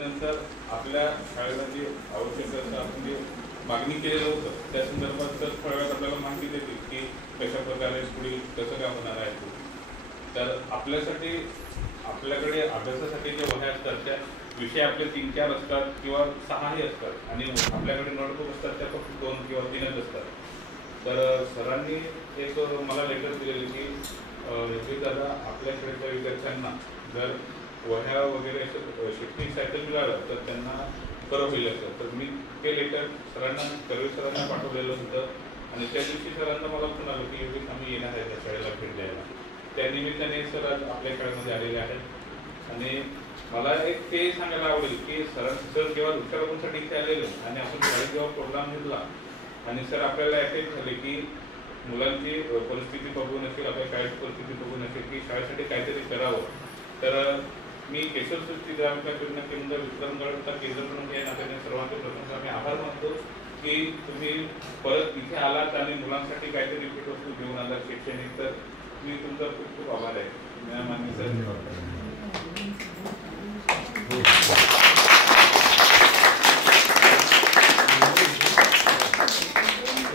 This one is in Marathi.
त्यानंतर आपल्या शाळेला जी आवश्यक असं आपण जे मागणी केलेलं होतं त्या संदर्भात तर थोड्या वेळात आपल्याला माहिती देतील की कशा प्रकारे पुढील कसं काय होणार आहे. तर आपल्यासाठी आपल्याकडे अभ्यासासाठी जे वह्या असतात त्या विषय आपले 3-4 असतात किंवा 6ही असतात आणि आपल्याकडे नोटबुक असतात त्या फक्त 2 किंवा 3च असतात. तर सरांनी एक मला लेटर दिलेलं की दादा आपल्याकडच्या विद्यार्थ्यांना जर वह्या वगैरे असं शैक्षणिक सायकल मिळालं तर त्यांना बरं होईल असं. तर मी ते लेटर सरांना कर्वे सरांना पाठवलेलं होतं आणि त्या दिवशी सरांना मला फोन आलं की योगेश आम्ही येणार आहे त्या शाळेला भेट द्यायला. त्या निमित्ताने सर आज आपल्या शाळेमध्ये आलेले आहेत आणि मला एक ते सांगायला आवडेल की सर जेव्हा वृक्षारोपणसाठी इथे आलेले आणि आपण शाळेत जेव्हा प्रोग्राम घेतला आणि सर आपल्याला अटेंड झाले की मुलांची परिस्थिती बघून असेल, आपल्या शाळेची परिस्थिती बघून असेल की शाळेसाठी काहीतरी करावं. तर मी केशवसृष्टी ग्रामविकास योजना केंद्र विक्रमगडचा केंद्र म्हणून या नात्याने सर्वांचे प्रथम आम्ही आभार मानतो की तुम्ही परत इथे आलात आणि मुलांसाठी काहीतरी भेटवस्तू घेऊन आलात शैक्षणिक. तर मी तुमचा खूप खूप आभार आहे माननीय सर.